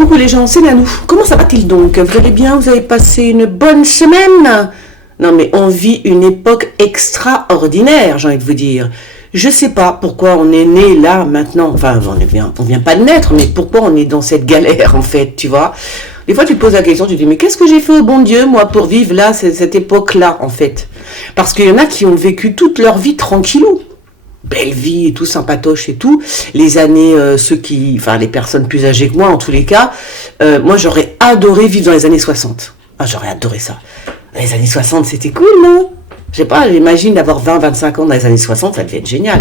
Coucou les gens, c'est Nanou. Comment ça va-t-il donc? Vous allez bien? Vous avez passé une bonne semaine? Non mais on vit une époque extraordinaire, j'ai envie de vous dire. Je sais pas pourquoi on est né là maintenant. Enfin, on vient pas de naître, mais pourquoi on est dans cette galère en fait, tu vois? Des fois tu te poses la question, tu te dis mais qu'est-ce que j'ai fait au bon Dieu moi pour vivre là, cette époque-là en fait? Parce qu'il y en a qui ont vécu toute leur vie tranquillou. Belle vie et tout, sympatoche et tout. Les années, les personnes plus âgées que moi, en tous les cas, moi j'aurais adoré vivre dans les années 60. Ah, j'aurais adoré ça. Les années 60, c'était cool, non? Je sais pas, j'imagine d'avoir 25 ans dans les années 60, ça devait être génial.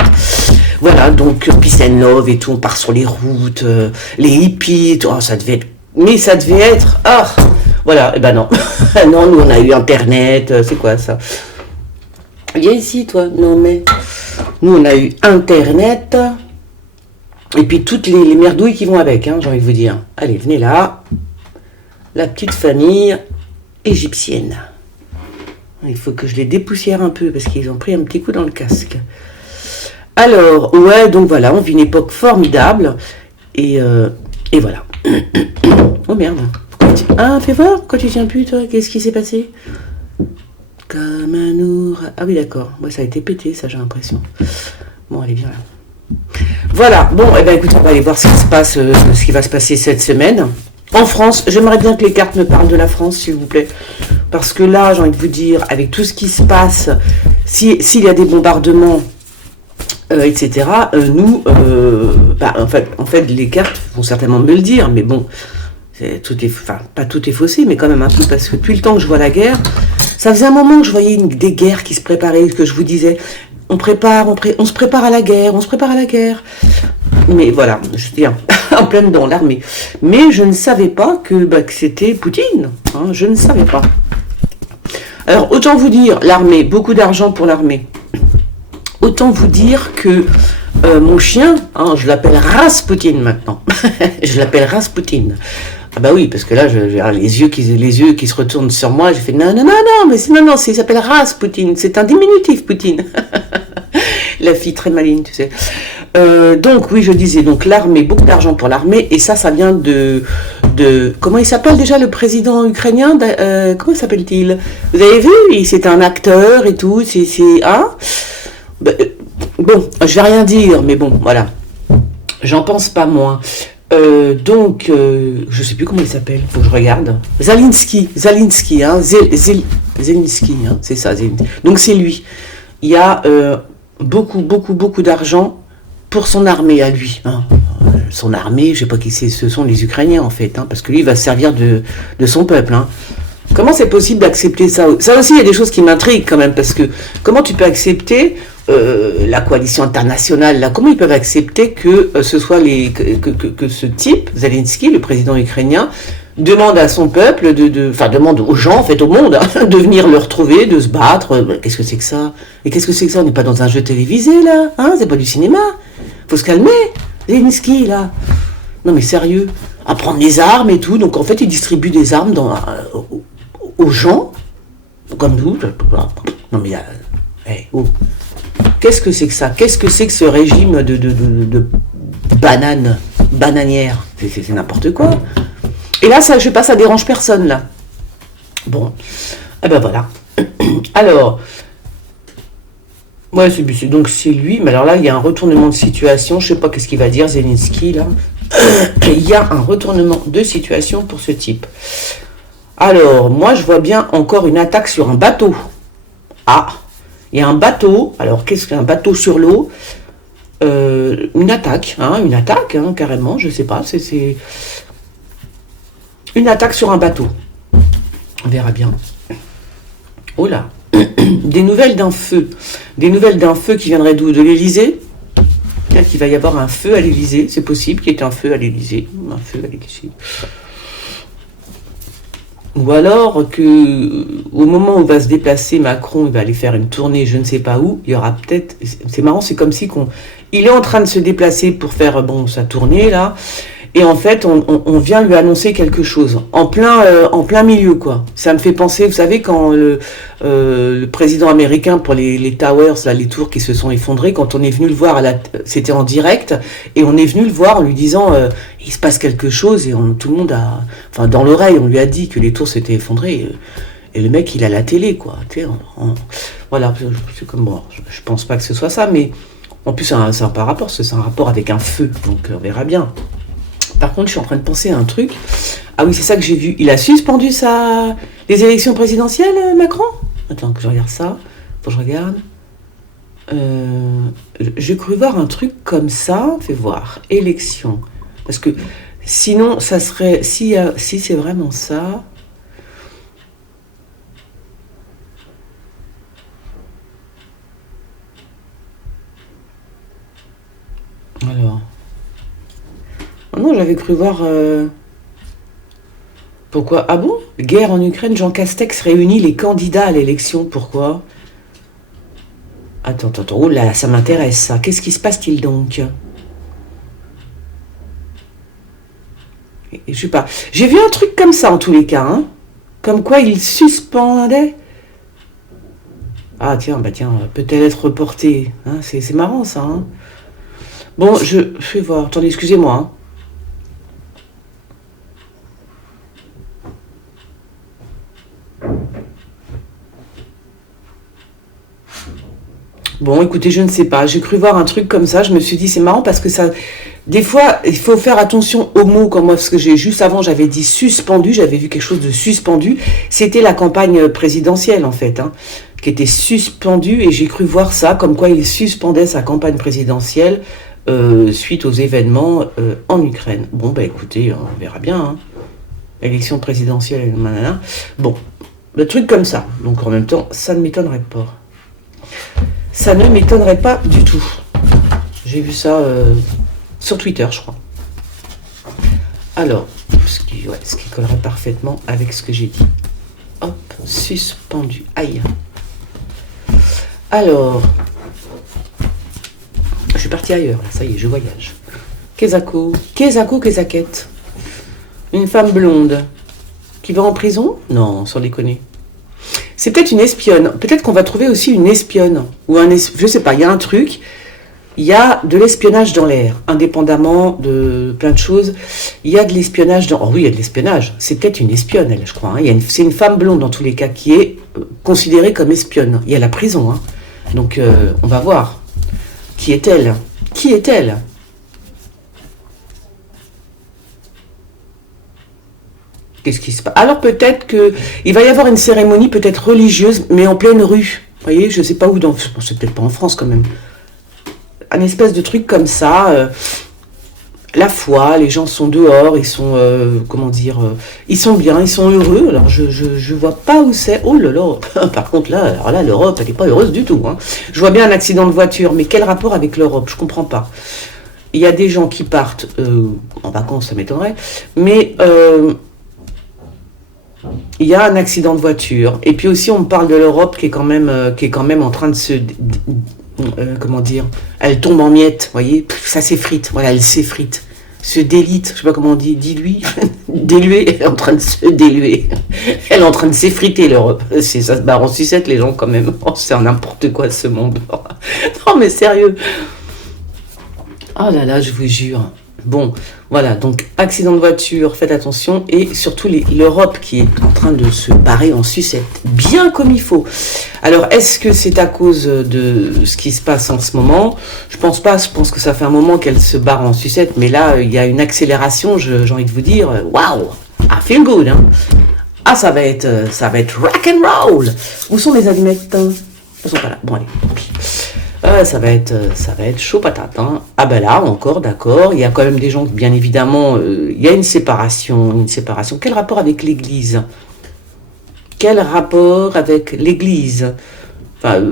Voilà, donc peace and love et tout, on part sur les routes, les hippies, tout, oh, ça devait être... Mais ça devait être... Ah, voilà, et ben non. Non, nous on a eu Internet, c'est quoi ça? Viens ici, toi. Non, mais... Nous, on a eu Internet. Et puis, toutes les merdouilles qui vont avec, hein, j'ai envie de vous dire. Allez, venez là. La petite famille égyptienne. Il faut que je les dépoussière un peu, parce qu'ils ont pris un petit coup dans le casque. Alors, ouais, donc voilà, on vit une époque formidable. Et voilà. Oh, merde. Ah, fais voir, pourquoi tu tiens plus, toi? Qu'est-ce qui s'est passé? Comme un ours. Ah oui, d'accord. Ouais, ça a été pété, ça, j'ai l'impression. Bon, allez, viens là. Voilà. Bon, eh ben, écoute, on va aller voir ce qui va se passer cette semaine. En France, j'aimerais bien que les cartes me parlent de la France, s'il vous plaît. Parce que là, j'ai envie de vous dire, avec tout ce qui se passe, s'il y a des bombardements, etc., nous, en fait, les cartes vont certainement me le dire, mais bon, pas tout est faussé, mais quand même un peu, parce que depuis le temps que je vois la guerre, ça faisait un moment que je voyais des guerres qui se préparaient, que je vous disais, on se prépare à la guerre, on se prépare à la guerre. Mais voilà, je dis en plein dedans, l'armée. Mais je ne savais pas que c'était Poutine, hein, je ne savais pas. Alors, autant vous dire, l'armée, beaucoup d'argent pour l'armée. Autant vous dire que mon chien, hein, je l'appelle Rasputin maintenant. Je l'appelle Rasputin. Ah bah oui, parce que là, j'ai les yeux qui se retournent sur moi, j'ai fait non, mais non, il s'appelle Rasputin, c'est un diminutif, Poutine. La fille très maligne, tu sais. Donc oui, je disais, donc l'armée, beaucoup d'argent pour l'armée, et ça vient de comment il s'appelle déjà le président ukrainien, comment s'appelle-t-il? Vous avez vu, c'est un acteur et tout, bon, je vais rien dire, mais bon, voilà. J'en pense pas moins. Je sais plus comment il s'appelle, faut que je regarde. Zelensky, hein, Zelensky, hein, c'est ça, Zelensky. Donc c'est lui. Il y a beaucoup d'argent pour son armée à lui. Hein. Son armée, je sais pas qui c'est, ce sont les Ukrainiens en fait, hein, parce que lui il va se servir de son peuple. Hein. Comment c'est possible d'accepter ça? Ça aussi, il y a des choses qui m'intriguent quand même, parce que comment tu peux accepter la coalition internationale, là, comment ils peuvent accepter que ce soit que ce type, Zelensky, le président ukrainien, demande à son peuple, demande aux gens, en fait, au monde, hein, de venir le retrouver, de se battre. Qu'est-ce que c'est que ça? Et qu'est-ce que c'est que ça? On n'est pas dans un jeu télévisé, là, hein? C'est pas du cinéma. Faut se calmer, Zelensky, là. Non, mais sérieux, à prendre des armes et tout. Donc, en fait, il distribue des armes aux gens, comme nous. Non, mais qu'est-ce que c'est que ça? Qu'est-ce que c'est que ce régime de bananière? C'est n'importe quoi. Et là, ça, je sais pas, ça dérange personne, là. Bon, eh ben voilà. Alors, ouais, donc c'est lui, mais alors là, il y a un retournement de situation, je sais pas qu'est-ce qu'il va dire, Zelensky, là. Il y a un retournement de situation pour ce type. Alors, moi, je vois bien encore une attaque sur un bateau. Ah, il y a un bateau, alors qu'est-ce qu'un bateau sur l'eau? Une attaque, carrément, je sais pas, c'est une attaque sur un bateau. On verra bien. Oh là, des nouvelles d'un feu qui viendraient d'où? De l'Élysée? Peut-être qu'il va y avoir un feu à l'Élysée, c'est possible qu'il y ait un feu à l'Élysée. Ou alors au moment où va se déplacer Macron, il va aller faire une tournée, je ne sais pas où, il y aura peut-être... C'est marrant, c'est comme si il est en train de se déplacer pour faire sa tournée, là, et en fait, on vient lui annoncer quelque chose, en plein milieu, quoi. Ça me fait penser, vous savez, quand le président américain, pour les towers, là, les tours qui se sont effondrées, quand on est venu le voir, c'était en direct, et on est venu le voir en lui disant, Il se passe quelque chose et tout le monde a... Enfin, dans l'oreille, on lui a dit que les tours s'étaient effondrées. Et le mec, il a la télé, quoi. Tu sais, voilà, c'est comme... Bon, je pense pas que ce soit ça, mais... En plus, c'est un par rapport, c'est un rapport avec un feu. Donc, on verra bien. Par contre, je suis en train de penser à un truc. Ah oui, c'est ça que j'ai vu. Il a suspendu les élections présidentielles, Macron? Attends, que je regarde ça. Faut que je regarde. J'ai cru voir un truc comme ça. Fais voir. Élection. Parce que sinon, ça serait... Si c'est vraiment ça... Alors... Oh non, j'avais cru voir... Pourquoi? Ah bon? Guerre en Ukraine, Jean Castex réunit les candidats à l'élection. Pourquoi? Attends. Oh là, ça m'intéresse, ça. Qu'est-ce qui se passe-t-il donc? Je sais pas. J'ai vu un truc comme ça, en tous les cas. Hein. Comme quoi, il suspendait... Ah tiens, peut-elle être reporté. Hein, c'est marrant, ça. Hein. Bon, je vais voir. Attendez, excusez-moi. Hein. Bon, écoutez, je ne sais pas. J'ai cru voir un truc comme ça. Je me suis dit, c'est marrant parce que ça... Des fois, il faut faire attention aux mots comme moi, parce que juste avant, j'avais dit suspendu. J'avais vu quelque chose de suspendu. C'était la campagne présidentielle, en fait, hein, qui était suspendue. Et j'ai cru voir ça, comme quoi il suspendait sa campagne présidentielle suite aux événements en Ukraine. Bon, écoutez, on verra bien. Hein. Élection présidentielle, nanana. Bon, le truc comme ça. Donc, en même temps, ça ne m'étonnerait pas. Ça ne m'étonnerait pas du tout. J'ai vu ça sur Twitter, je crois. Alors, ce qui collerait parfaitement avec ce que j'ai dit. Hop, suspendu. Aïe. Alors, je suis partie ailleurs, là, ça y est, je voyage. Kezako-Kezakette. Une femme blonde qui va en prison? Non, sans déconner. C'est peut-être une espionne. Peut-être qu'on va trouver aussi une espionne. Ou je sais pas, il y a un truc. Il y a de l'espionnage dans l'air, indépendamment de plein de choses. Il y a de l'espionnage dans... Oh oui, il y a de l'espionnage. C'est peut-être une espionne, elle, je crois. Hein. C'est une femme blonde, dans tous les cas, qui est considérée comme espionne. Il y a la prison. Hein. Donc, on va voir. Qui est-elle? Qui est-elle? Qu'est-ce qui se passe? Alors peut-être qu'il va y avoir une cérémonie peut-être religieuse, mais en pleine rue. Vous voyez, je ne sais pas où, c'est peut-être pas en France quand même. Un espèce de truc comme ça. La foi, les gens sont dehors, ils sont, ils sont bien, ils sont heureux. Alors je vois pas où c'est. Oh là là, par contre là, l'Europe, elle n'est pas heureuse du tout. Hein. Je vois bien un accident de voiture, mais quel rapport avec l'Europe? Je comprends pas. Il y a des gens qui partent en vacances, ça m'étonnerait, mais... il y a un accident de voiture. Et puis aussi, on me parle de l'Europe qui est quand même en train de se... comment dire? Elle tombe en miettes, vous voyez? Ça s'effrite. Voilà, elle s'effrite. Se délite, je sais pas comment on dit, dilue. Déluer, elle est en train de se déluer. Elle est en train de s'effriter, l'Europe. Ça se barre en sucette, les gens, quand même. Oh, c'est n'importe quoi, ce monde. Non, mais sérieux. Oh là là, je vous jure. Bon, voilà, donc accident de voiture, faites attention, et surtout l'Europe qui est en train de se barrer en sucette, bien comme il faut. Alors, est-ce que c'est à cause de ce qui se passe en ce moment? Je pense pas, je pense que ça fait un moment qu'elle se barre en sucette, mais là, il y a une accélération, j'ai envie de vous dire, waouh, I feel good, hein. Ah, ça va être rock and roll. Où sont les allumettes? Elles sont pas là, bon allez, tant pis. Ça va être chaud patate. Hein. Ah ben là, encore, d'accord. Il y a quand même des gens, bien évidemment, il y a une séparation. Quel rapport avec l'Église? Quel rapport avec l'Église? Enfin,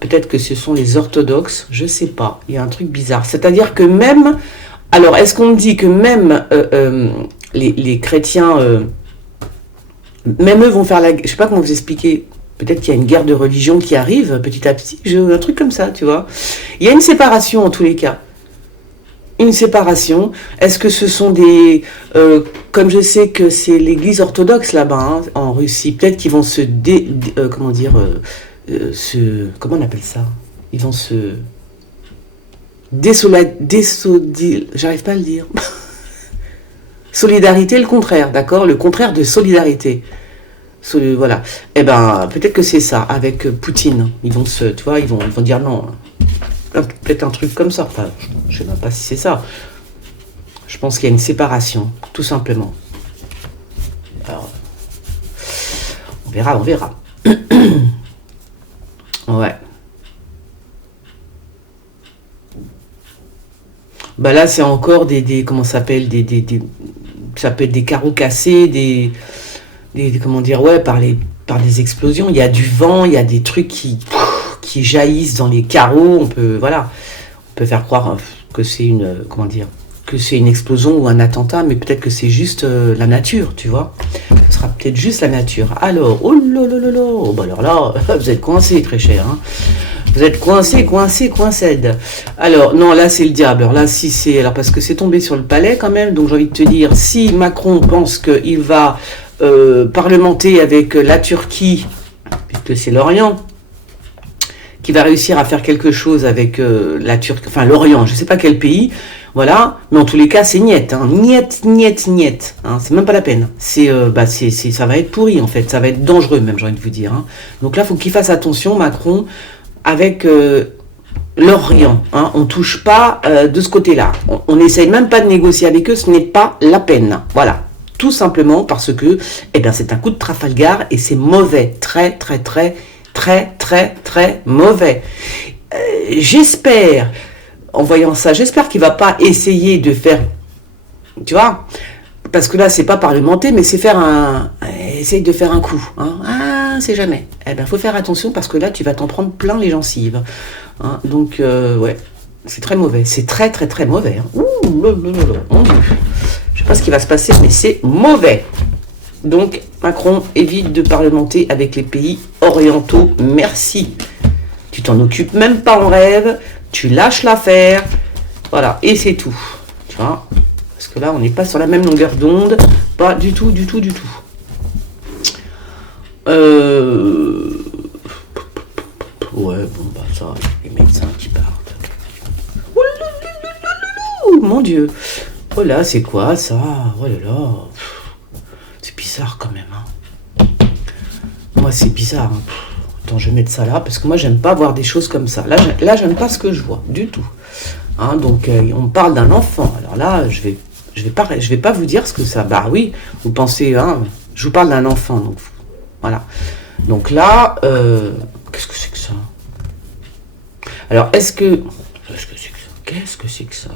peut-être que ce sont les orthodoxes, je sais pas. Il y a un truc bizarre. C'est-à-dire que même... Alors, est-ce qu'on dit que même les chrétiens, même eux vont faire la... Je sais pas comment vous expliquer... Peut-être qu'il y a une guerre de religion qui arrive petit à petit, un truc comme ça, tu vois. Il y a une séparation en tous les cas. Une séparation. Est-ce que ce sont des... comme je sais que c'est l'église orthodoxe là-bas, hein, en Russie, peut-être qu'ils vont se... comment dire... comment on appelle ça? Ils vont se... J'arrive pas à le dire. Solidarité, le contraire, d'accord? Le contraire de solidarité. Voilà. Eh ben, peut-être que c'est ça, avec Poutine. Ils vont tu vois, ils vont dire non. Peut-être un truc comme ça. Enfin, je ne sais même pas si c'est ça. Je pense qu'il y a une séparation, tout simplement. Alors, on verra. Ouais. Bah là, c'est encore comment ça s'appelle, ça peut être des carreaux cassés, comment dire, ouais, par des explosions. Il y a du vent, il y a des trucs qui jaillissent dans les carreaux. On peut faire croire que c'est comment dire, que c'est une explosion ou un attentat, mais peut-être que c'est juste la nature, tu vois. Ce sera peut-être juste la nature. Alors, oh là là là là, oh, bah alors là, vous êtes coincés, très cher, hein. Vous êtes coincés. Alors, non, là, c'est le diable. Alors là, si c'est... Alors, parce que c'est tombé sur le palais, quand même. Donc, j'ai envie de te dire, si Macron pense qu'il va parlementer avec la Turquie, puisque c'est l'Orient, qui va réussir à faire quelque chose avec la Turquie, enfin, l'Orient, je ne sais pas quel pays, voilà. Mais en tous les cas, c'est niet. Hein. Niet. Hein. C'est même pas la peine. Ça va être pourri, en fait. Ça va être dangereux, même, j'ai envie de vous dire. Hein. Donc là, il faut qu'il fasse attention, Macron, avec l'Orient. Hein. On ne touche pas de ce côté-là. On n'essaye même pas de négocier avec eux, ce n'est pas la peine. Voilà. Tout simplement parce que c'est un coup de Trafalgar et c'est mauvais. Très, très, très, très, très, très mauvais. J'espère, en voyant ça, j'espère qu'il ne va pas essayer de faire, tu vois, parce que là, c'est pas parlementer, mais c'est essaye de faire un coup. Hein. Ah, c'est jamais. Faut faire attention parce que là, tu vas t'en prendre plein les gencives. Hein. Donc, ouais, c'est très mauvais. C'est très, très, très mauvais. Hein. Ouh, mon Dieu. Je sais pas ce qui va se passer, mais c'est mauvais. Donc, Macron évite de parlementer avec les pays orientaux. Merci. Tu t'en occupes même pas en rêve. Tu lâches l'affaire. Voilà, et c'est tout. Tu vois ? Parce que là, on n'est pas sur la même longueur d'onde. Pas du tout. Ouais, bon, bah ça, les médecins qui partent. Oh, mon Dieu. Oh là, c'est quoi ça? Oh là là. C'est bizarre quand même. Hein. Moi, c'est bizarre. Hein. Attends, je vais mettre ça là, parce que moi, j'aime pas voir des choses comme ça. Là, j'aime pas ce que je vois, du tout. Hein, donc, on parle d'un enfant. Alors là, je vais pas vous dire ce que ça... Bah oui, vous pensez... Hein, je vous parle d'un enfant. Donc, voilà. Donc là, qu'est-ce que c'est que ça? Alors, qu'est-ce que c'est que ça?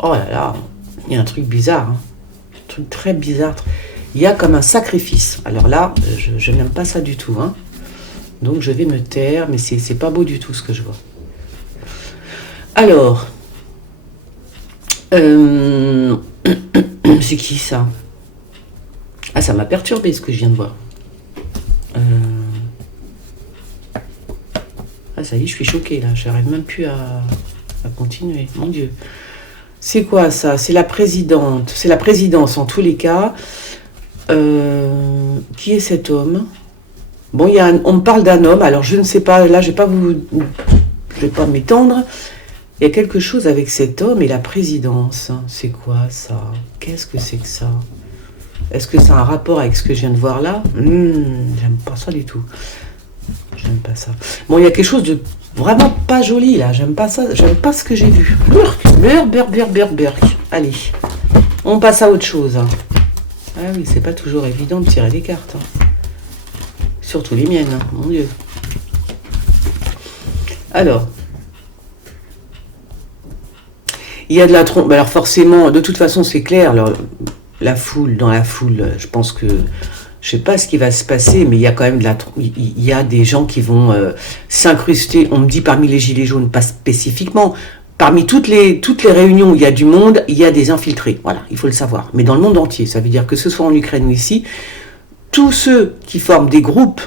Oh là là, il y a un truc bizarre. Hein. Un truc très bizarre. Il y a comme un sacrifice. Alors là, je n'aime pas ça du tout. Hein. Donc, je vais me taire, mais c'est pas beau du tout ce que je vois. Alors... c'est qui ça? Ah, ça m'a perturbé ce que je viens de voir. Ah, ça y est, je suis choquée là. Je n'arrive même plus à continuer. Mon Dieu. C'est quoi ça? C'est la présidente. C'est la présidence en tous les cas. Qui est cet homme? Bon, on me parle d'un homme. Alors, je ne sais pas. Là, je vais pas m'étendre. Il y a quelque chose avec cet homme et la présidence. C'est quoi ça? Qu'est-ce que c'est que ça? Est-ce que ça a un rapport avec ce que je viens de voir là? J'aime pas ça du tout. J'aime pas ça. Bon, il y a quelque chose de vraiment pas joli là. J'aime pas ça. J'aime pas ce que j'ai vu. Burk. Allez. On passe à autre chose. Ah oui, c'est pas toujours évident de tirer des cartes. Hein. Surtout les miennes, hein. Mon Dieu. Alors. Il y a de la trompe. Alors forcément, de toute façon, c'est clair. Alors, dans la foule, je pense que je sais pas ce qui va se passer, mais il y a quand même il y a des gens qui vont s'incruster. On me dit parmi les gilets jaunes, pas spécifiquement. Parmi toutes les réunions où il y a du monde, il y a des infiltrés. Voilà, il faut le savoir. Mais dans le monde entier, ça veut dire que ce soit en Ukraine ou ici, tous ceux qui forment des groupes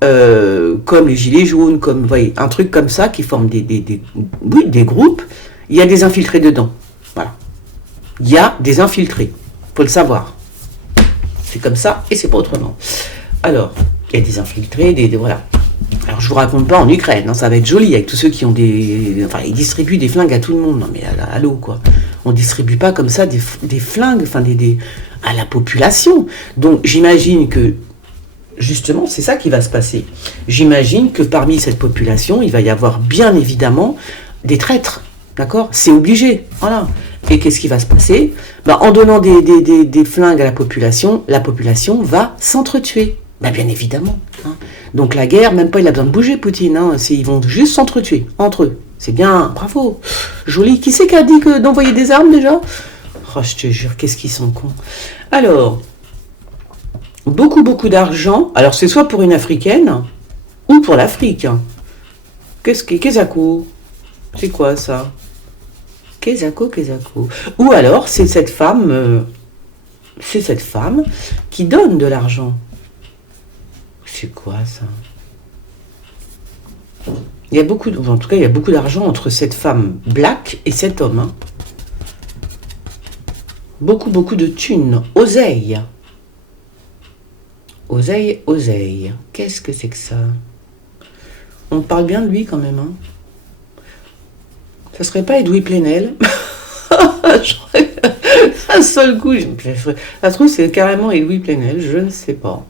comme les gilets jaunes, comme vous voyez, un truc comme ça, qui forment des groupes. Il y a des infiltrés dedans. Voilà. Il y a des infiltrés. Il faut le savoir. C'est comme ça et c'est pas autrement. Alors, il y a des infiltrés, voilà. Alors, je vous raconte pas en Ukraine. Hein, ça va être joli avec tous ceux qui ont Enfin, ils distribuent des flingues à tout le monde. Non, mais allô, quoi. On distribue pas comme ça des flingues, enfin à la population. Donc j'imagine que justement, c'est ça qui va se passer. J'imagine que parmi cette population, il va y avoir bien évidemment des traîtres. D'accord? C'est obligé. Voilà. Et qu'est-ce qui va se passer? En donnant des flingues à la population va s'entretuer. Bien évidemment. Hein. Donc la guerre, même pas il a besoin de bouger, Poutine. Hein. Ils vont juste s'entretuer entre eux. C'est bien, bravo. Joli. Qui c'est qui a dit d'envoyer des armes déjà? Oh, je te jure, qu'est-ce qu'ils sont cons. Alors, beaucoup d'argent. Alors c'est soit pour une Africaine ou pour l'Afrique. Qu'est-ce que c'est quoi ça? Kezako. Ou alors c'est cette femme qui donne de l'argent. C'est quoi ça? Il y a beaucoup d'argent entre cette femme black et cet homme. Hein. Beaucoup de thunes. Oseille. Oseille. Qu'est-ce que c'est que ça? On parle bien de lui quand même. Hein. Ça serait pas Edoui Plenel? Un seul coup, ça se trouve c'est carrément Edoui Plenel, je ne sais pas.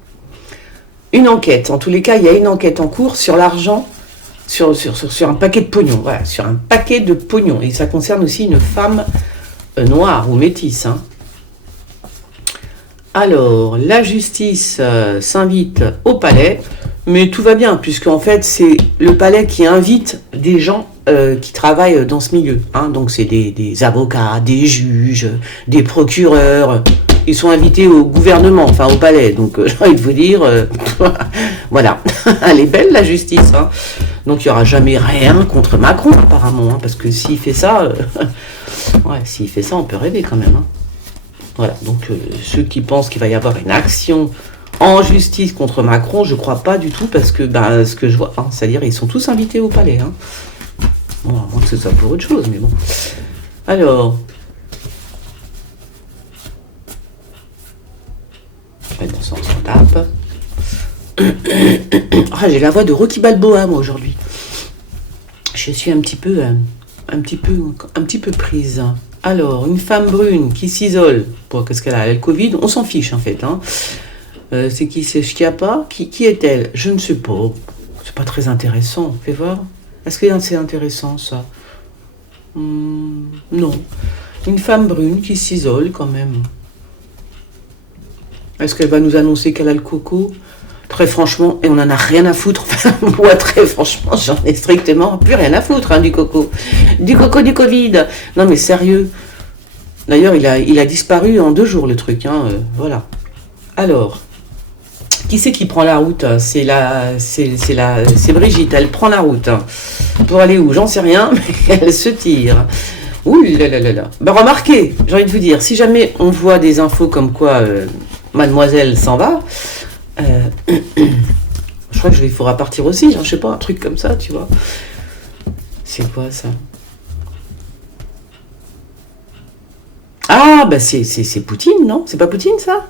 Une enquête, en tous les cas, il y a une enquête en cours sur l'argent, sur un paquet de pognon, voilà, sur un paquet de pognon. Et ça concerne aussi une femme noire ou métisse. Hein. Alors, la justice s'invite au palais, mais tout va bien, puisqu'en fait, c'est le palais qui invite des gens qui travaillent dans ce milieu. Hein. Donc, c'est des avocats, des juges, des procureurs. Ils sont invités au gouvernement, enfin au palais. Donc, j'ai envie de vous dire, voilà, elle est belle la justice. Hein. Donc, il n'y aura jamais rien contre Macron, apparemment, hein, parce que s'il fait ça, on peut rêver quand même. Hein. Voilà, donc ceux qui pensent qu'il va y avoir une action en justice contre Macron, je ne crois pas du tout, parce que ce que je vois, hein, c'est-à-dire ils sont tous invités au palais. Hein. Bon, à moins que ce soit pour autre chose, mais bon. Alors, dans ce sens, on tape. J'ai la voix de Rocky Balboa, moi, aujourd'hui. Je suis un petit peu prise. Alors, une femme brune qui s'isole. Qu'est-ce qu'elle a? Elle a le Covid. On s'en fiche, en fait. Hein. C'est qui? C'est Schiappa. Qui est-elle? Je ne sais pas. C'est pas très intéressant. Fais voir. Est-ce que c'est intéressant, ça? Non. Une femme brune qui s'isole, quand même. Est-ce qu'elle va nous annoncer qu'elle a le coco? Très franchement, et on n'en a rien à foutre. Moi, très franchement, j'en ai strictement plus rien à foutre, hein, du coco. Du coco du Covid. Non, mais sérieux. D'ailleurs, il a disparu en 2 jours, le truc. Hein, voilà. Alors, qui c'est qui prend la route? C'est Brigitte. Elle prend la route. Pour aller où? J'en sais rien, mais elle se tire. Ouh là là là là. Remarquez, j'ai envie de vous dire, si jamais on voit des infos comme quoi mademoiselle s'en va, je crois qu'il faudra partir aussi, je sais pas, un truc comme ça, tu vois. C'est quoi ça? Ah, c'est Poutine, non? C'est pas Poutine, ça?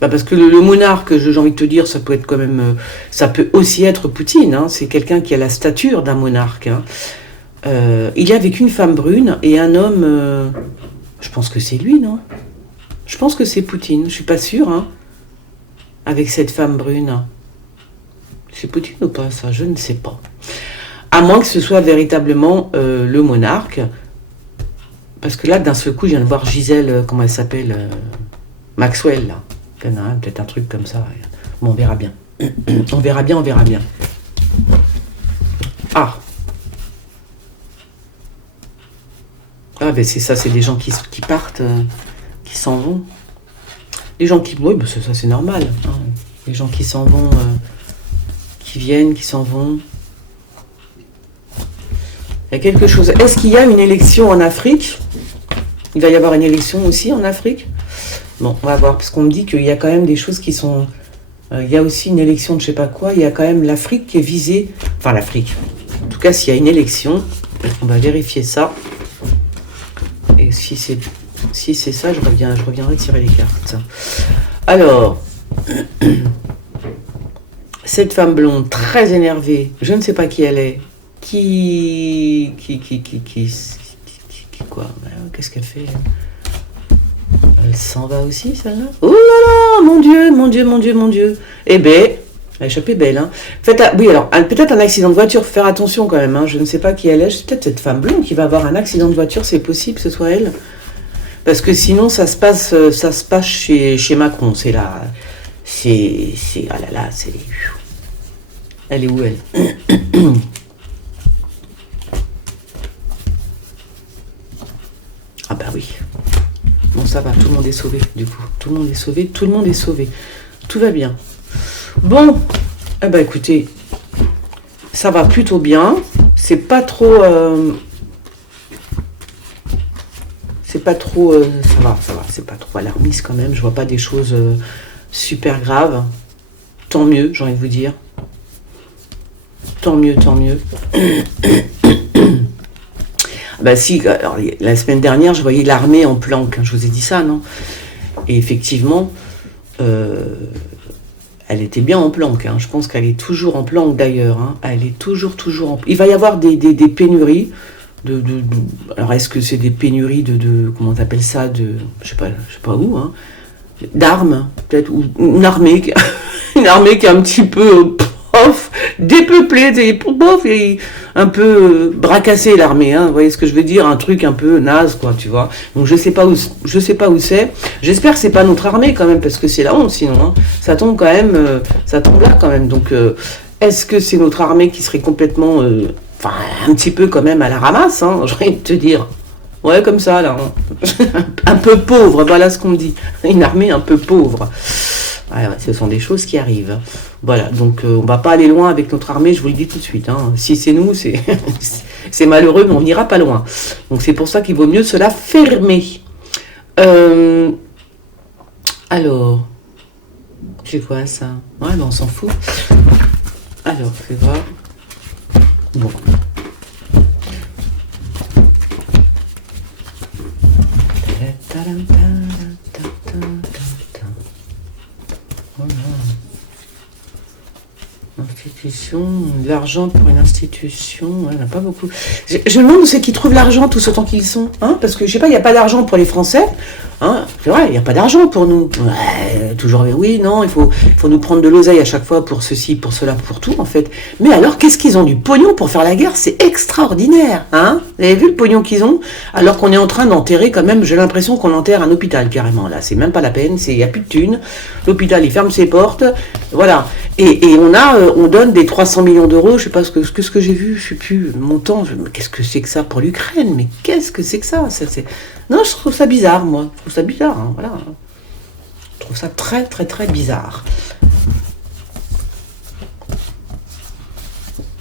Parce que le monarque, j'ai envie de te dire, ça peut être quand même... ça peut aussi être Poutine, hein. C'est quelqu'un qui a la stature d'un monarque. Hein. Il est avec une femme brune et un homme... je pense que c'est lui, non? Je pense que c'est Poutine, je suis pas sûre, hein. Avec cette femme brune. C'est Poutine ou pas, ça? Je ne sais pas. À moins que ce soit véritablement le monarque. Parce que là, d'un seul coup, je viens de voir Gisèle, comment elle s'appelle, Maxwell, là. Peut-être un truc comme ça. Bon, on verra bien. On verra bien. Ah, c'est ça, c'est des gens qui partent, qui s'en vont. Les gens qui... Oui, ça c'est normal. Hein. Les gens qui s'en vont, qui viennent, qui s'en vont. Il y a quelque chose... Est-ce qu'il y a une élection en Afrique? Il va y avoir une élection aussi en Afrique? Bon, on va voir, parce qu'on me dit qu'il y a quand même des choses qui sont... il y a aussi une élection de je sais pas quoi, il y a quand même l'Afrique qui est visée. Enfin, l'Afrique. En tout cas, s'il y a une élection, on va vérifier ça. Et si c'est ça, je reviendrai tirer les cartes. Alors, cette femme blonde, très énervée, je ne sais pas qui elle est, qui quoi. Qu'est-ce qu'elle fait? Elle s'en va aussi, celle-là? Oh là là, mon Dieu, mon Dieu, mon Dieu, mon Dieu. Eh ben, elle a échappé belle, hein. Oui, alors, peut-être un accident de voiture, faut faire attention quand même, hein. Je ne sais pas qui elle est, c'est peut-être cette femme blonde qui va avoir un accident de voiture, c'est possible que ce soit elle. Parce que sinon, ça se passe chez Macron, c'est là. Ah là là, c'est... Elle est où, elle? Ah bah oui. Bon, ça va, tout le monde est sauvé, du coup. Tout le monde est sauvé, tout le monde est sauvé. Tout va bien. Bon, eh ben écoutez, ça va plutôt bien. C'est pas trop... ça va, c'est pas trop alarmiste quand même. Je vois pas des choses super graves. Tant mieux, j'ai envie de vous dire. Tant mieux, tant mieux. Bah si, alors, la semaine dernière, je voyais l'armée en planque, hein, je vous ai dit ça, non? Et effectivement, elle était bien en planque, hein. Je pense qu'elle est toujours en planque d'ailleurs, hein. Elle est toujours en... Il va y avoir des pénuries, alors est-ce que c'est des pénuries comment on appelle ça, je sais pas où, hein, d'armes, peut-être, ou une armée, une armée qui est un petit peu... dépeuplé, et un peu bracassé l'armée, hein, vous voyez ce que je veux dire, un truc un peu naze, quoi, tu vois. Donc je sais pas où c'est. J'espère que c'est pas notre armée quand même, parce que c'est la honte sinon, hein. Ça tombe quand même, ça tombe là quand même. Donc est-ce que c'est notre armée qui serait complètement, un petit peu quand même à la ramasse, hein, j'ai envie de te dire. Ouais, comme ça là, hein. Un peu pauvre, voilà ce qu'on me dit. Une armée un peu pauvre. Ouais, ce sont des choses qui arrivent. Voilà, donc on va pas aller loin avec notre armée, je vous le dis tout de suite, hein. Si c'est nous, c'est malheureux, mais on n'ira pas loin. Donc c'est pour ça qu'il vaut mieux se la fermer. Alors, c'est quoi ça? Ouais, ben on s'en fout. Alors, fais voir. Bon. Institution, de l'argent pour une institution, ouais, il n'y en a pas beaucoup. Je me demande où c'est qu'ils trouvent l'argent, tous autant qu'ils sont, hein, parce que je sais pas, il n'y a pas d'argent pour les Français, hein, c'est vrai, il n'y a pas d'argent pour nous. Ouais, toujours, oui, non, il faut nous prendre de l'oseille à chaque fois pour ceci, pour cela, pour tout, en fait. Mais alors, qu'est-ce qu'ils ont du pognon pour faire la guerre? C'est extraordinaire, hein. Vous avez vu le pognon qu'ils ont? Alors qu'on est en train d'enterrer quand même, j'ai l'impression qu'on enterre un hôpital carrément, là, c'est même pas la peine, il n'y a plus de thunes, l'hôpital il ferme ses portes, voilà. Et on donne des 300 millions d'euros, je sais pas ce que j'ai vu, je sais plus, le montant, qu'est-ce que c'est que ça pour l'Ukraine? Mais qu'est-ce que c'est que ça? Non, je trouve ça bizarre, moi. Je trouve ça bizarre, hein, voilà. Je trouve ça très, très, très bizarre.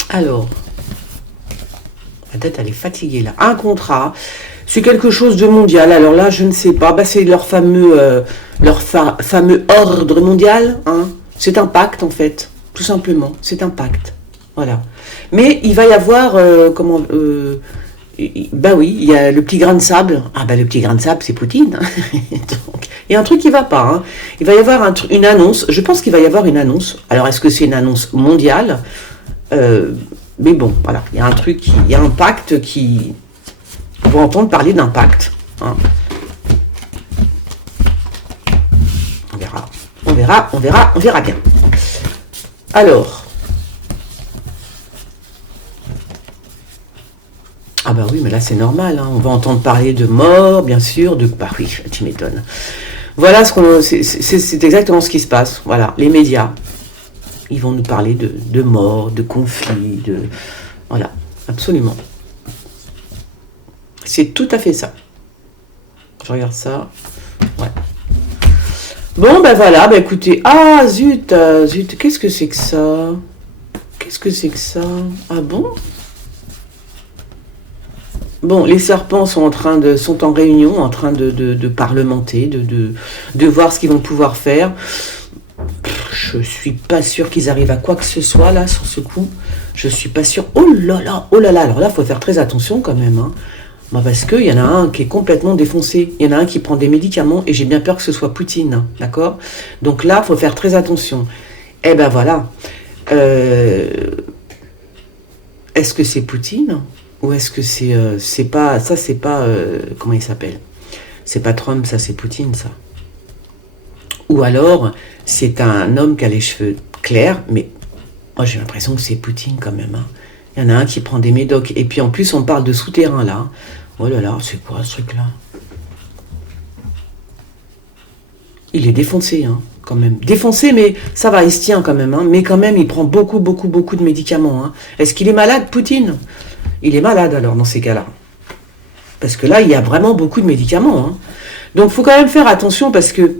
Alors, la tête, elle est fatiguée, là. Un contrat, c'est quelque chose de mondial. Alors là, je ne sais pas, c'est leur fameux ordre mondial, hein. C'est un pacte, en fait. Tout simplement, c'est un pacte. Voilà. Mais il va y avoir, oui, il y a le petit grain de sable. Ah le petit grain de sable, c'est Poutine. Donc, il y a un truc qui va pas, hein. Il va y avoir une annonce. Je pense qu'il va y avoir une annonce. Alors, est-ce que c'est une annonce mondiale? Mais bon, voilà. Il y a un truc, il y a un pacte qui... On va entendre parler d'un pacte, hein. On verra bien. Alors. Ah bah oui, mais là c'est normal, hein. On va entendre parler de mort, bien sûr, bah oui, tu m'étonnes. Voilà c'est exactement ce qui se passe. Voilà, les médias, ils vont nous parler de mort, de conflit, voilà, absolument. C'est tout à fait ça. Je regarde ça. Ouais. Bon, ben voilà, écoutez. Ah, zut, qu'est-ce que c'est que ça? Ah bon? Bon, les serpents sont en réunion, en train de parlementer, de voir ce qu'ils vont pouvoir faire. Je suis pas sûre qu'ils arrivent à quoi que ce soit, là, sur ce coup. Je suis pas sûre. Oh là là, alors là, il faut faire très attention quand même, hein. Parce qu'il y en a un qui est complètement défoncé. Il y en a un qui prend des médicaments et j'ai bien peur que ce soit Poutine. D'accord? Donc là, il faut faire très attention. Eh ben voilà. Est-ce que c'est Poutine? Ou est-ce que c'est pas... Ça, c'est pas... comment il s'appelle? C'est pas Trump, ça, c'est Poutine, ça. Ou alors, c'est un homme qui a les cheveux clairs, mais moi, j'ai l'impression que c'est Poutine, quand même. Hein. Il y en a un qui prend des médocs. Et puis, en plus, on parle de souterrain, là. Oh là là, c'est quoi, ce truc-là? Il est défoncé, hein, quand même. Défoncé, mais ça va, il se tient, quand même. Hein. Mais quand même, il prend beaucoup de médicaments. Hein. Est-ce qu'il est malade, Poutine? Il est malade, alors, dans ces cas-là. Parce que là, il y a vraiment beaucoup de médicaments. Hein. Donc, il faut quand même faire attention, parce que...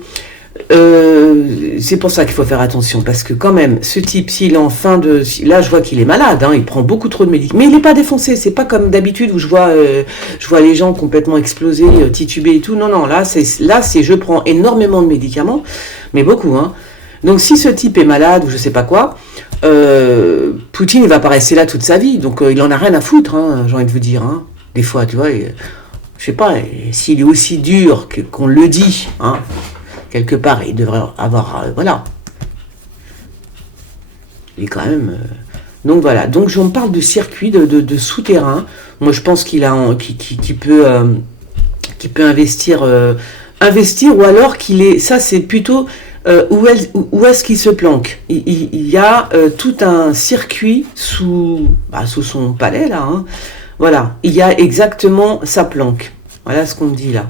c'est pour ça qu'il faut faire attention, parce que quand même, ce type, s'il est en fin de... Là, je vois qu'il est malade, hein, il prend beaucoup trop de médicaments. Mais il n'est pas défoncé, c'est pas comme d'habitude où je vois les gens complètement explosés, titubés et tout. Non, non, là, je prends énormément de médicaments, mais beaucoup. Hein. Donc, si ce type est malade ou je sais pas quoi, Poutine, il va pas rester là toute sa vie. Donc, il en a rien à foutre, hein, j'ai envie de vous dire. Hein. Des fois, tu vois, je sais pas, s'il est aussi dur qu'on le dit, hein, quelque part, il devrait avoir... voilà. Il est quand même... donc voilà. Donc on parle de circuit, de souterrain. Moi, je pense qu'il peut investir, ou alors qu'il est... Ça, c'est plutôt... où est-ce qu'il se planque? Il y a tout un circuit sous son palais, là. Hein. Voilà. Il y a exactement sa planque. Voilà ce qu'on me dit, là.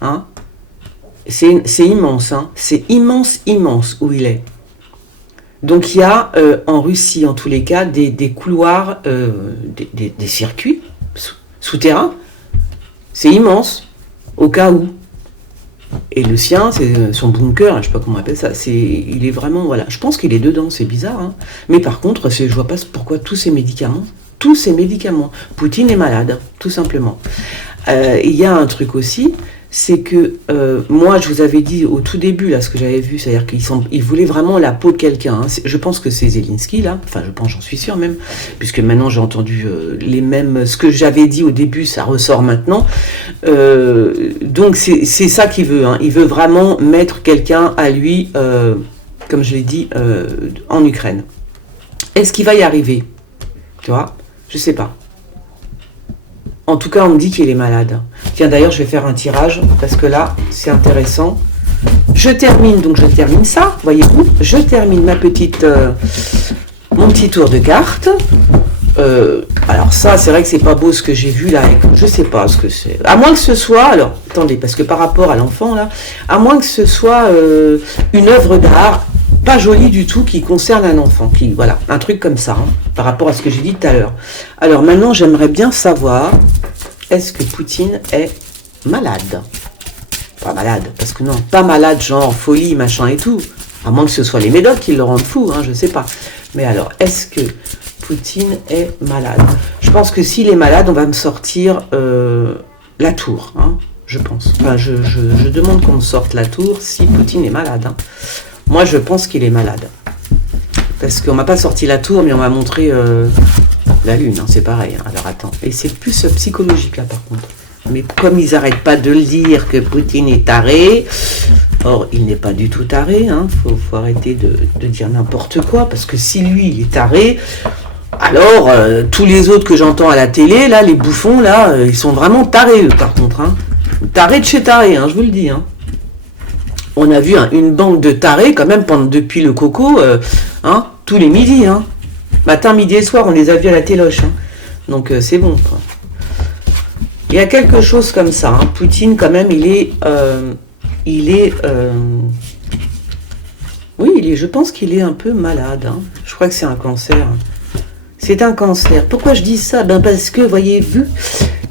Hein. C'est immense, hein. C'est immense où il est. Donc il y a en Russie, en tous les cas, des couloirs, des circuits souterrains. C'est immense, au cas où. Et le sien, c'est son bunker, je ne sais pas comment on appelle ça. Il est vraiment, voilà. Je pense qu'il est dedans, c'est bizarre. Hein. Mais par contre, je ne vois pas pourquoi tous ces médicaments. Poutine est malade, tout simplement. Il y a un truc aussi. C'est que moi, je vous avais dit au tout début, là, ce que j'avais vu, c'est-à-dire qu'ils voulaient vraiment la peau de quelqu'un. Hein. Je pense que c'est Zelensky, là. Enfin, j'en suis sûre même, puisque maintenant j'ai entendu les mêmes... Ce que j'avais dit au début, ça ressort maintenant. Donc, c'est ça qu'il veut. Hein. Il veut vraiment mettre quelqu'un à lui, comme je l'ai dit, en Ukraine. Est-ce qu'il va y arriver? Tu vois? Je sais pas. En tout cas, on me dit qu'il est malade. Tiens, d'ailleurs, je vais faire un tirage, parce que là, c'est intéressant. Je termine ça, voyez-vous. Je termine mon petit tour de cartes. Alors ça, c'est vrai que c'est pas beau ce que j'ai vu là. Je sais pas ce que c'est. À moins que ce soit... Alors, attendez, parce que par rapport à l'enfant, là, à moins que ce soit une œuvre d'art pas jolie du tout qui concerne un enfant. Voilà, un truc comme ça, hein, par rapport à ce que j'ai dit tout à l'heure. Alors maintenant, j'aimerais bien savoir, est-ce que Poutine est malade? Pas malade, parce que non, pas malade, genre folie, machin et tout. À moins que ce soit les médocs qui le rendent fou, hein, je sais pas. Mais alors, est-ce que Poutine est malade? Je pense que s'il est malade, on va me sortir la tour, hein, je pense. Enfin, je demande qu'on me sorte la tour si Poutine est malade. Hein. Moi, je pense qu'il est malade. Parce qu'on m'a pas sorti la tour, mais on m'a montré la lune, hein, c'est pareil. Hein. Alors attends, et c'est plus psychologique là par contre. Mais comme ils n'arrêtent pas de le dire que Poutine est taré, or il n'est pas du tout taré, hein. Faut arrêter de dire n'importe quoi, parce que si lui il est taré, alors tous les autres que j'entends à la télé, là, les bouffons, là, ils sont vraiment tarés eux par contre. Hein. Tarés de chez tarés, hein, je vous le dis. Hein. On a vu une bande de tarés quand même depuis le coco, hein, tous les midis. Hein. Matin, midi et soir, on les a vus à la téloche. Hein. Donc c'est bon. Quoi. Il y a quelque chose comme ça. Hein. Poutine, quand même, je pense qu'il est un peu malade. Hein. Je crois que c'est un cancer. C'est un cancer. Pourquoi je dis ça? Ben parce que, voyez-vous,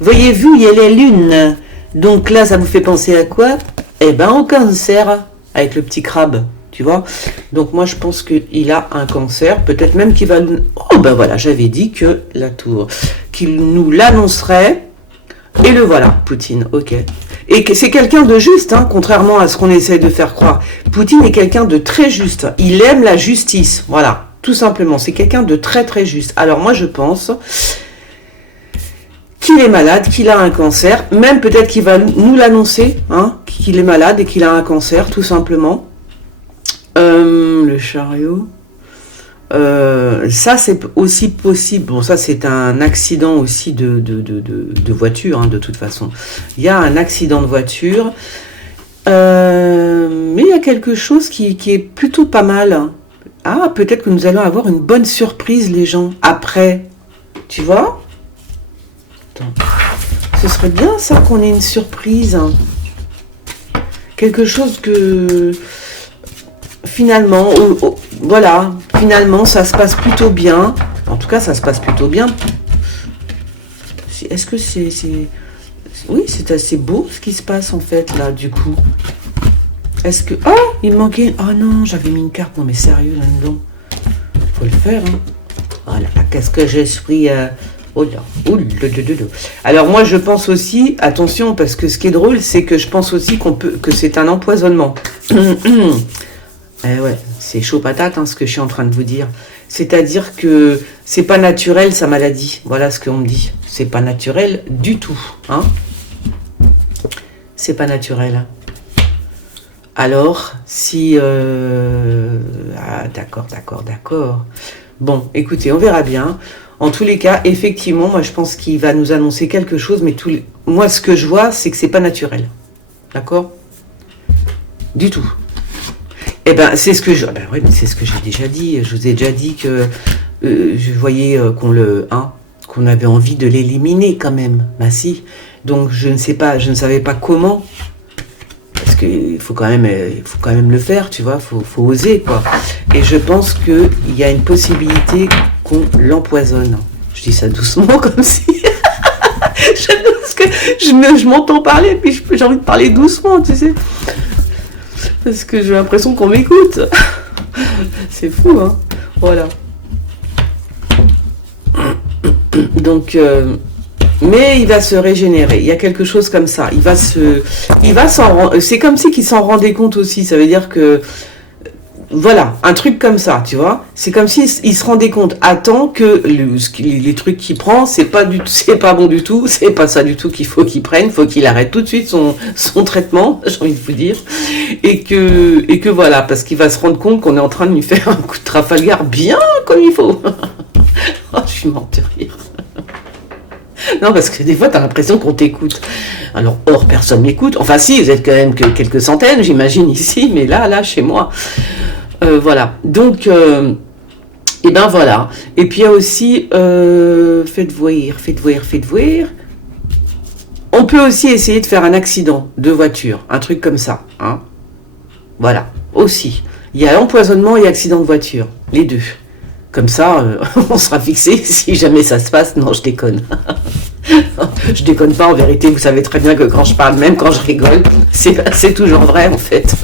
il y a les lunes. Donc là, ça vous fait penser à quoi? Eh ben, au cancer, avec le petit crabe, tu vois. Donc moi, je pense qu'il a un cancer. Peut-être même qu'il va... Oh ben voilà, j'avais dit que la tour, qu'il nous l'annoncerait. Et le voilà, Poutine, ok. Et c'est quelqu'un de juste, hein, contrairement à ce qu'on essaie de faire croire. Poutine est quelqu'un de très juste. Il aime la justice, voilà, tout simplement. C'est quelqu'un de très très juste. Alors moi, je pense qu'il est malade, qu'il a un cancer. Même peut-être qu'il va nous l'annoncer, hein, qu'il est malade et qu'il a un cancer, tout simplement. Le chariot. Ça, c'est aussi possible. Bon, ça, c'est un accident aussi de voiture, hein, de toute façon. Il y a un accident de voiture, mais il y a quelque chose qui est plutôt pas mal. Ah, peut-être que nous allons avoir une bonne surprise, les gens, après. Tu vois? Attends. Ce serait bien, ça, qu'on ait une surprise. Hein. Quelque chose que... Finalement, voilà, finalement, ça se passe plutôt bien. En tout cas, ça se passe plutôt bien. Est-ce que c'est... Oui, c'est assez beau ce qui se passe, en fait, là, du coup. Est-ce que... Oh, il me manquait... Oh non, j'avais mis une carte. Non, mais sérieux, là-dedans. Faut le faire, hein. Voilà, qu'est-ce que j'ai pris... Oh là, alors moi je pense aussi, attention, parce que ce qui est drôle, c'est que je pense aussi que c'est un empoisonnement. Ouais, c'est chaud patate, hein, ce que je suis en train de vous dire. C'est-à-dire que c'est pas naturel sa maladie. Voilà ce qu'on me dit. C'est pas naturel du tout, hein. C'est pas naturel. Alors, si... Ah, d'accord. Bon, écoutez, on verra bien. En tous les cas, effectivement, moi je pense qu'il va nous annoncer quelque chose, mais moi ce que je vois, c'est que c'est pas naturel. D'accord? Du tout. Eh ben, c'est ce que c'est ce que j'ai déjà dit. Je vous ai déjà dit que je voyais qu'on avait envie de l'éliminer quand même. Bah si. Donc je ne savais pas comment. Parce qu'il faut quand même le faire, tu vois. Faut oser, quoi. Et je pense qu'il y a une possibilité qu'on l'empoisonne. Je dis ça doucement comme si... Parce que je m'entends parler, puis j'ai envie de parler doucement, tu sais. Parce que j'ai l'impression qu'on m'écoute. C'est fou, hein. Voilà. Donc, mais il va se régénérer. Il y a quelque chose comme ça. C'est comme si qu'il s'en rendait compte aussi. Ça veut dire que, voilà, un truc comme ça, tu vois. C'est comme s'il se rendait compte à temps que les trucs qu'il prend, c'est pas bon du tout. C'est pas ça du tout qu'il faut qu'il prenne. Faut qu'il arrête tout de suite son traitement, j'ai envie de vous dire. Et que voilà, parce qu'il va se rendre compte qu'on est en train de lui faire un coup de Trafalgar bien comme il faut. Oh, je suis morte de rire. Non, parce que des fois, t'as l'impression qu'on t'écoute. Alors, personne m'écoute. Enfin, si, vous êtes quand même que quelques centaines, j'imagine, ici, mais là, chez moi. Voilà. Donc, et ben voilà. Et puis, il y a aussi, faites voir. On peut aussi essayer de faire un accident de voiture, un truc comme ça. Hein. Voilà, aussi. Il y a empoisonnement et accident de voiture, les deux. Comme ça, on sera fixé si jamais ça se passe. Non, je déconne. Je déconne pas, en vérité. Vous savez très bien que quand je parle, même quand je rigole, c'est toujours vrai, en fait.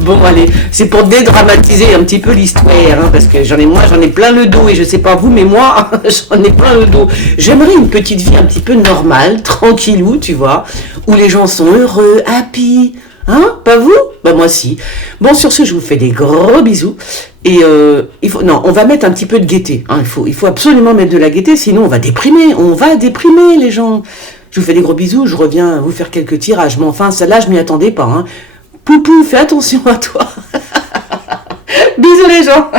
Bon, allez, c'est pour dédramatiser un petit peu l'histoire, hein, parce que j'en ai plein le dos, et je sais pas vous, mais moi, j'en ai plein le dos. J'aimerais une petite vie un petit peu normale, tranquillou, tu vois, où les gens sont heureux, happy. Hein? Pas vous? Bah moi si. Bon, sur ce, je vous fais des gros bisous. Et on va mettre un petit peu de gaieté. Hein. Il faut absolument mettre de la gaieté, sinon on va déprimer. On va déprimer les gens. Je vous fais des gros bisous. Je reviens vous faire quelques tirages. Mais enfin, celle-là, je m'y attendais pas. Hein. Poupou, fais attention à toi. Bisous les gens.